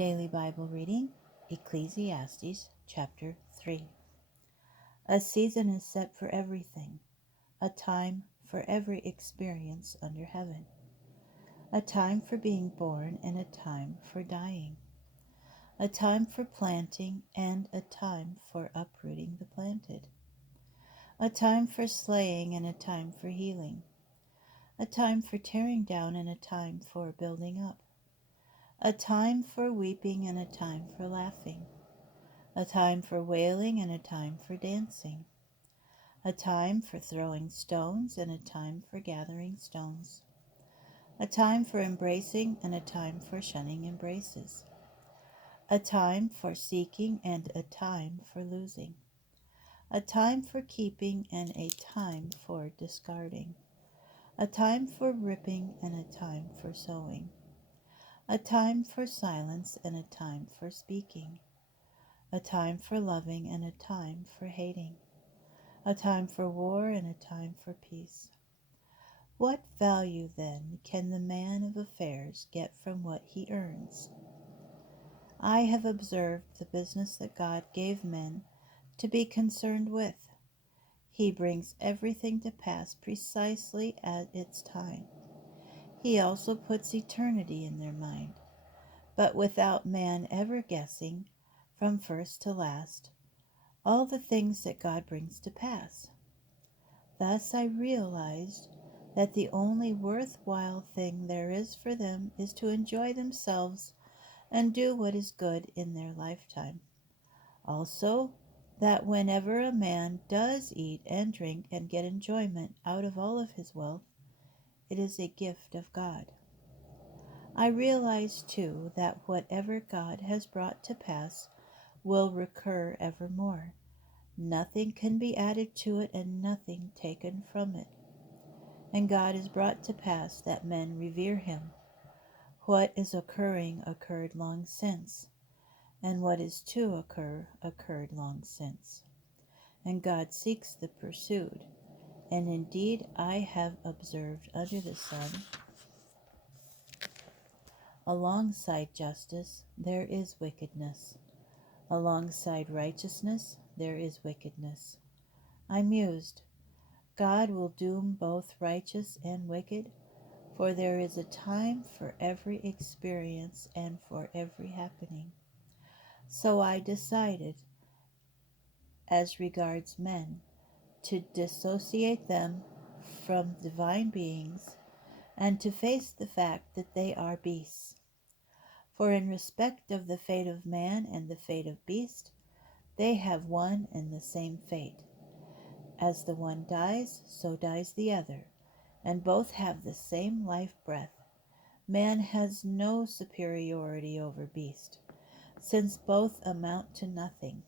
Daily Bible reading, Ecclesiastes chapter 3. A season is set for everything, a time for every experience under heaven, a time for being born and a time for dying, a time for planting and a time for uprooting the planted, a time for slaying and a time for healing, a time for tearing down and a time for building up, a time for weeping and a time for laughing, a time for wailing and a time for dancing, a time for throwing stones and a time for gathering stones, a time for embracing and a time for shunning embraces, a time for seeking and a time for losing, a time for keeping and a time for discarding, a time for ripping and a time for sewing, a time for silence and a time for speaking, a time for loving and a time for hating, a time for war and a time for peace. What value, then, can the man of affairs get from what he earns? I have observed the business that God gave men to be concerned with. He brings everything to pass precisely at its time. He also puts eternity in their mind, but without man ever guessing, from first to last, all the things that God brings to pass. Thus I realized that the only worthwhile thing there is for them is to enjoy themselves and do what is good in their lifetime. Also, that whenever a man does eat and drink and get enjoyment out of all of his wealth, it is a gift of God. I realize, too, that whatever God has brought to pass will recur evermore. Nothing can be added to it and nothing taken from it. And God has brought to pass that men revere him. What is occurring occurred long since, and what is to occur occurred long since. And God seeks the pursued, and indeed I have observed under the sun, alongside justice there is wickedness, alongside righteousness there is wickedness. I mused, God will doom both righteous and wicked, for there is a time for every experience and for every happening. So I decided, as regards men, to dissociate them from divine beings and to face the fact that they are beasts. For in respect of the fate of man and the fate of beast, they have one and the same fate. As the one dies, so dies the other, and both have the same life breath. Man has no superiority over beast, since both amount to nothing.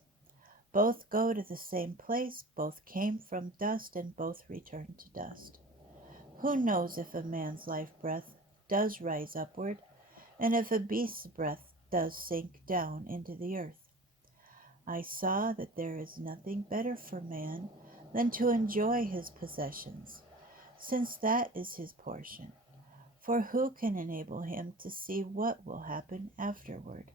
Both go to the same place, both came from dust, and both return to dust. Who knows if a man's life breath does rise upward, and if a beast's breath does sink down into the earth? I saw that there is nothing better for man than to enjoy his possessions, since that is his portion. For who can enable him to see what will happen afterward?